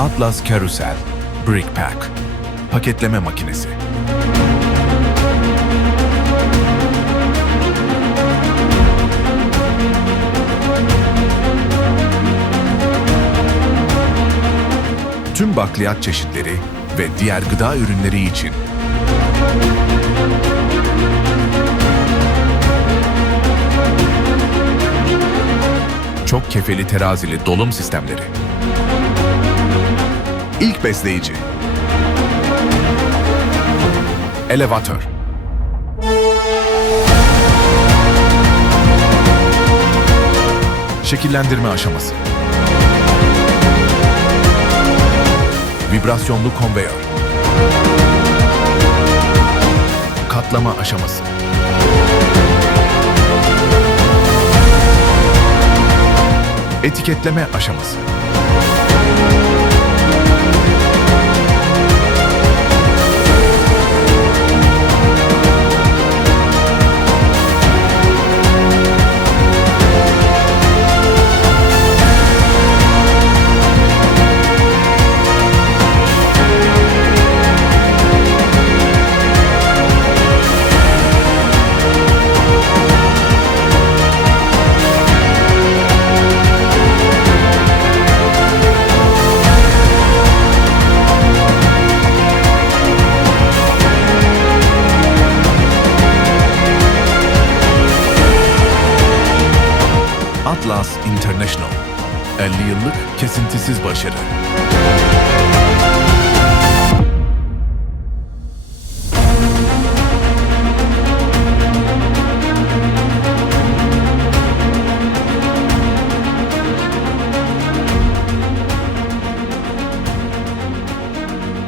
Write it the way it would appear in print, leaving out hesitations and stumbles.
Atlas Carousel, Brick Pack, Paketleme Makinesi. Tüm bakliyat çeşitleri ve diğer gıda ürünleri için. Çok kefeli terazili dolum sistemleri. İlk besleyici. Elevatör. Şekillendirme aşaması. Vibrasyonlu konveyör. Katlama aşaması. Etiketleme aşaması. Atlas International, 50 yıllık kesintisiz başarı.